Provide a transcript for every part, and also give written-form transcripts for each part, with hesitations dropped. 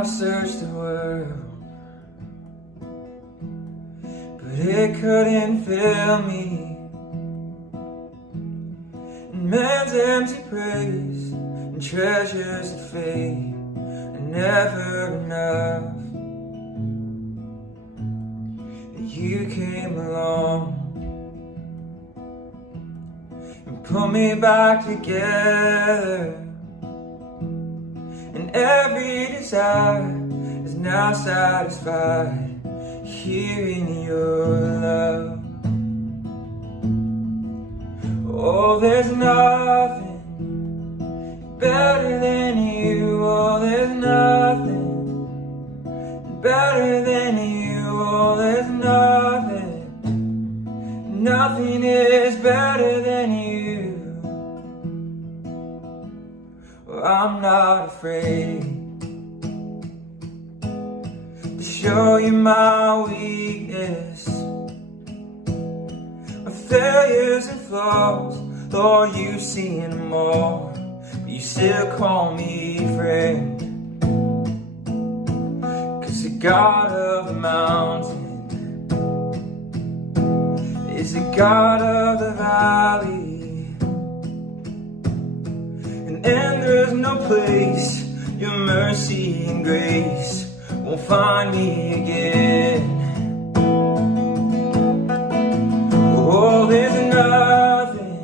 I searched the world, but it couldn't fill me. And man's empty praise and treasures of faith are never enough. You came along and put me back together, and every desire is now satisfied here in your love. Oh, there's nothing better than you. Oh, there's nothing better than you. Oh, there's nothing is better than you. Oh, I'm not afraid to show you my weakness, my failures and flaws. Lord, you've seen them all, but you still call me friend. 'Cause the God of the mountain is the God of the valley, and there's no place your mercy and grace won't find me again. Oh, there's nothing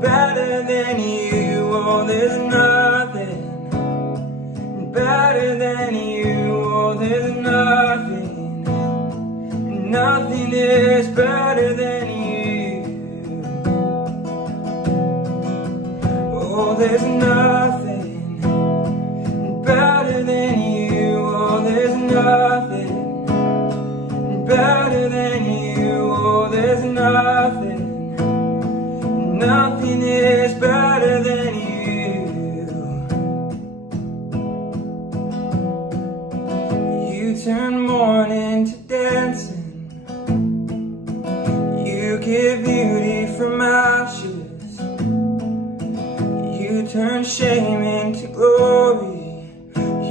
better than you. Oh, there's nothing better than you. Oh, there's nothing is better than you. Oh, there's nothing better than you. Oh, there's nothing better than you. Oh, there's nothing is better than you. You turn mourning to dancing, you give beauty from ashes, you turn shame into glory.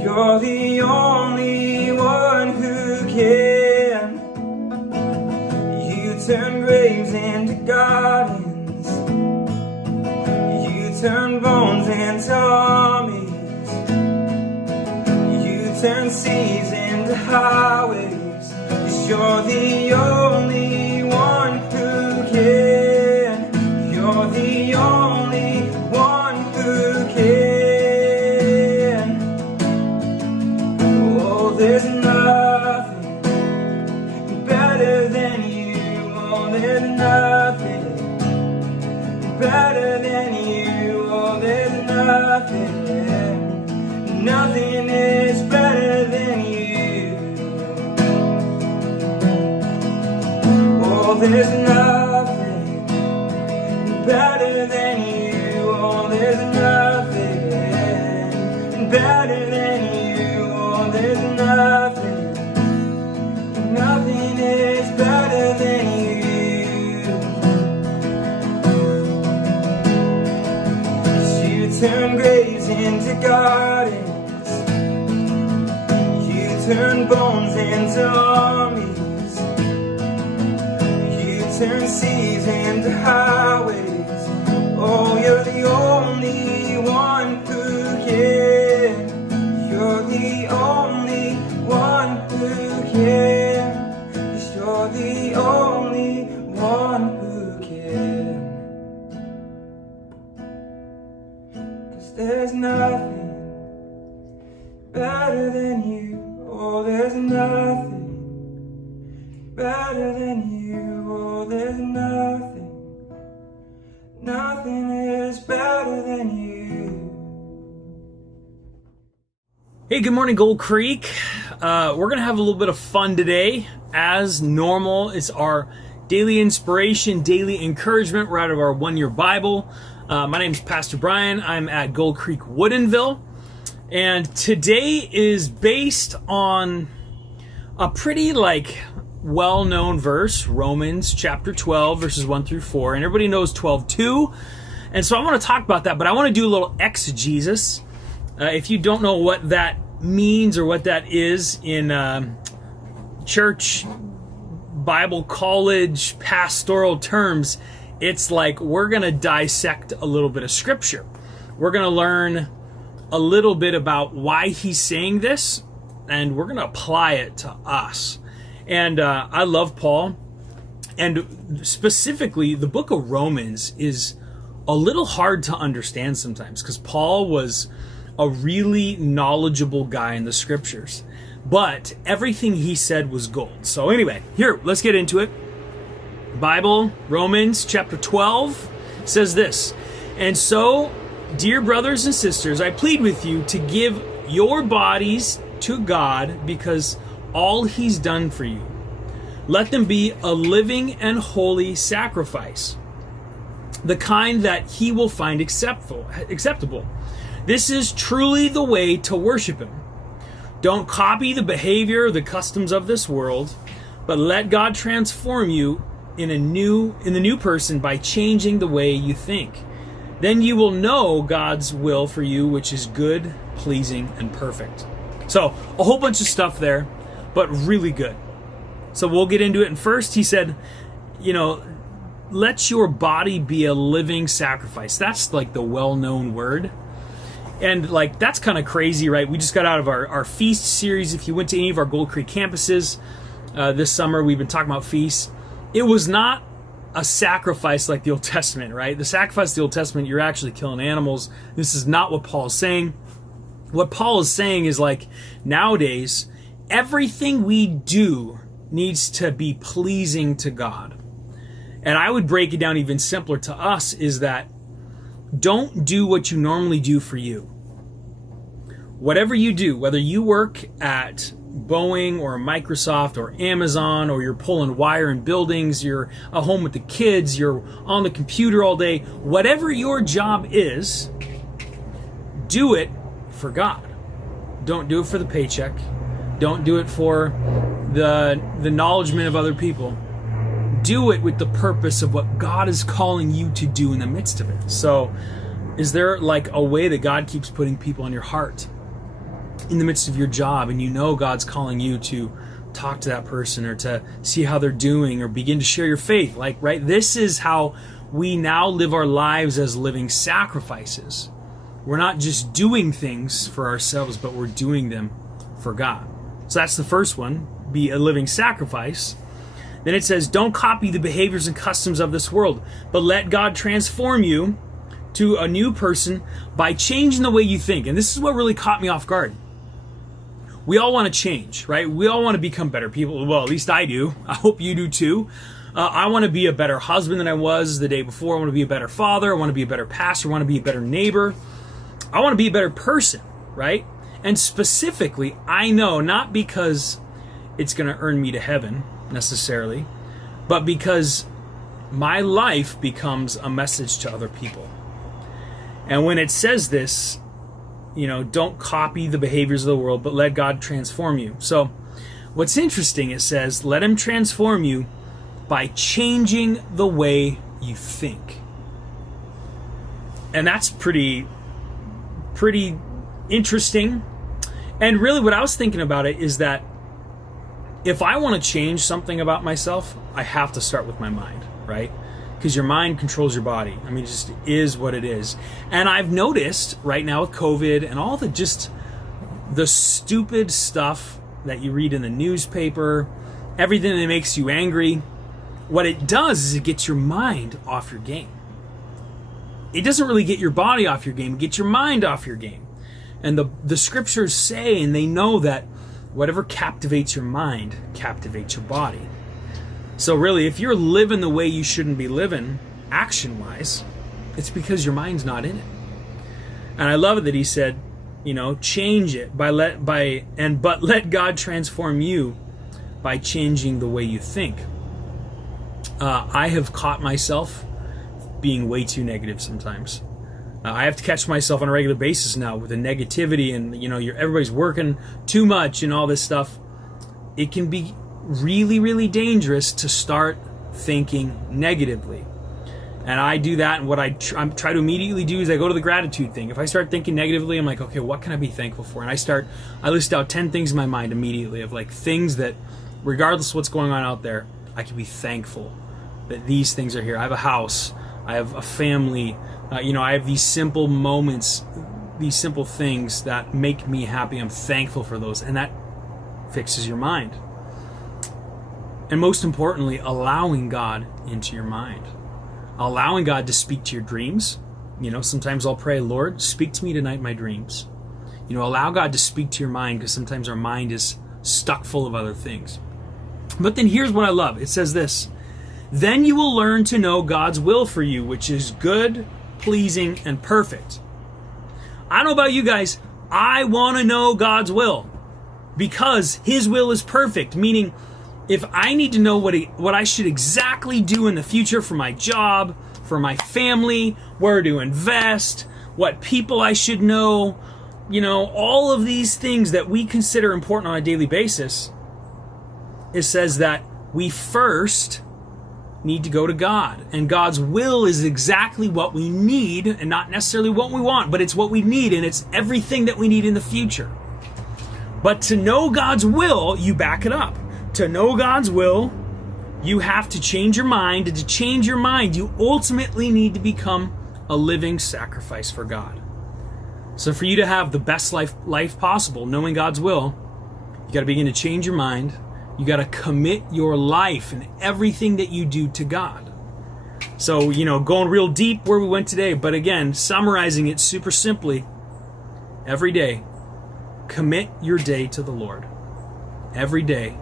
You're the only one who can. You turn graves into gardens, you turn bones into armies, you turn seas into highways. 'Cause you're the only one who can. You're the only one who can. Oh, there's nothing better than you. Oh, there's nothing better than you. Oh, there's nothing is better than you. Oh, there's nothing better than you. Oh, there's nothing better than you. Oh, there's nothing is better than you. 'Cause you turn graves into gardens, you turn bones into armies, you turn seas into highways. Oh, you're the only one who can. You're the only one who can. 'Cause you're the only one who can. 'Cause there's nothing better than you. Oh, there's nothing better than you. Oh, there's nothing is better than you. Hey, good morning, Gold Creek. We're going to have a little bit of fun today. As normal, it's our daily inspiration, daily encouragement. We're out of our one-year Bible. My name is Pastor Brian. I'm at Gold Creek Woodinville. And today is based on a pretty well-known verse, Romans chapter 12, verses 1 through 4. And everybody knows 12:2. And so I want to talk about that, but I want to do a little exegesis. If you don't know what that means or what that is in church, Bible college, pastoral terms, it's like we're going to dissect a little bit of scripture. We're going to learn a little bit about why he's saying this, and we're going to apply it to us. And I love Paul. And specifically, the book of Romans is a little hard to understand sometimes because Paul was a really knowledgeable guy in the scriptures. But everything he said was gold. So anyway, here, let's get into it. Bible, Romans chapter 12 says this, "And so, dear brothers and sisters, I plead with you to give your bodies to God because all he's done for you. Let them be a living and holy sacrifice, the kind that he will find acceptable. This is truly the way to worship him. Don't copy the behavior or the customs of this world, but let God transform you in the new person by changing the way you think. Then you will know God's will for you, which is good, pleasing, and perfect." So a whole bunch of stuff there, but really good. So we'll get into it. And first he said, let your body be a living sacrifice. That's like the well-known word. And like, that's kind of crazy, right? We just got out of our feast series. If you went to any of our Gold Creek campuses this summer, we've been talking about feasts. It was not a sacrifice like the Old Testament, right? The sacrifice of the Old Testament, you're actually killing animals. This is not what Paul is saying. What Paul is saying is like, nowadays, everything we do needs to be pleasing to God. And I would break it down even simpler to us is that don't do what you normally do for you. Whatever you do, whether you work at Boeing or Microsoft or Amazon, or you're pulling wire in buildings, you're at home with the kids, you're on the computer all day, whatever your job is, do it for God. Don't do it for the paycheck. Don't do it for the acknowledgement of other people. Do it with the purpose of what God is calling you to do in the midst of it. So, is there like a way that God keeps putting people on your heart in the midst of your job, and you know God's calling you to talk to that person or to see how they're doing or begin to share your faith? Like, right? This is how we now live our lives as living sacrifices. We're not just doing things for ourselves, but we're doing them for God. So that's the first one, be a living sacrifice. Then it says, don't copy the behaviors and customs of this world, but let God transform you to a new person by changing the way you think. And this is what really caught me off guard. We all want to change, right? We all want to become better people. Well, at least I do. I hope you do too. I want to be a better husband than I was the day before. I want to be a better father. I want to be a better pastor. I want to be a better neighbor. I want to be a better person, right? And specifically, I know not because it's going to earn me to heaven necessarily, but because my life becomes a message to other people. And when it says this, don't copy the behaviors of the world, but let God transform you. So what's interesting, it says, let him transform you by changing the way you think. And that's pretty interesting. And really what I was thinking about it is that if I want to change something about myself, I have to start with my mind, right? Because your mind controls your body. I mean, it just is what it is. And I've noticed right now with COVID and all the stupid stuff that you read in the newspaper, everything that makes you angry, what it does is it gets your mind off your game. It doesn't really get your body off your game, it gets your mind off your game. And the scriptures say, and they know that whatever captivates your mind captivates your body. So really, if you're living the way you shouldn't be living, action-wise, it's because your mind's not in it. And I love it that he said, change it but let God transform you by changing the way you think. I have caught myself being way too negative sometimes. I have to catch myself on a regular basis now with the negativity and everybody's working too much and all this stuff. It can be really, really dangerous to start thinking negatively. And I do that, and what I try to immediately do is I go to the gratitude thing. If I start thinking negatively, I'm like, okay, what can I be thankful for? And I list out 10 things in my mind immediately of like things that, regardless of what's going on out there, I can be thankful that these things are here. I have a house, I have a family, I have these simple moments, these simple things that make me happy. I'm thankful for those, and that fixes your mind. And most importantly, allowing God into your mind. Allowing God to speak to your dreams. Sometimes I'll pray, Lord, speak to me tonight in my dreams. Allow God to speak to your mind, because sometimes our mind is stuck full of other things. But then here's what I love. It says this, then you will learn to know God's will for you, which is good, pleasing, and perfect. I don't know about you guys, I want to know God's will, because His will is perfect, meaning if I need to know what I should exactly do in the future for my job, for my family, where to invest, what people I should know, all of these things that we consider important on a daily basis, it says that we first need to go to God. And God's will is exactly what we need, and not necessarily what we want, but it's what we need, and it's everything that we need in the future. But to know God's will, you back it up. To know God's will, you have to change your mind. And to change your mind, you ultimately need to become a living sacrifice for God. So for you to have the best life possible, knowing God's will, you got to begin to change your mind. You got to commit your life and everything that you do to God. So, going real deep where we went today, but again, summarizing it super simply, every day, commit your day to the Lord. Every day.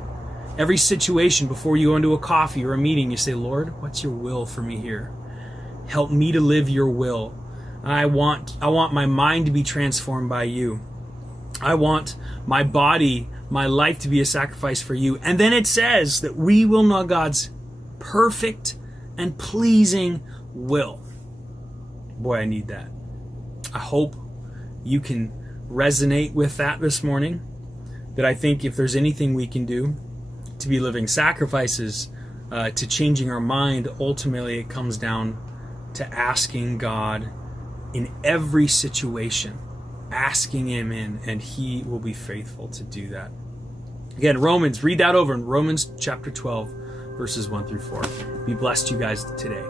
Every situation, before you go into a coffee or a meeting, you say, Lord, what's your will for me here? Help me to live your will. I want my mind to be transformed by you. I want my body, my life to be a sacrifice for you. And then it says that we will know God's perfect and pleasing will. Boy, I need that. I hope you can resonate with that this morning. That I think if there's anything we can do to be living sacrifices, to changing our mind, ultimately it comes down to asking God in every situation, asking Him in, and He will be faithful to do that. Again, Romans, read that over in Romans chapter 12, verses 1 through 4. Be blessed, you guys, today.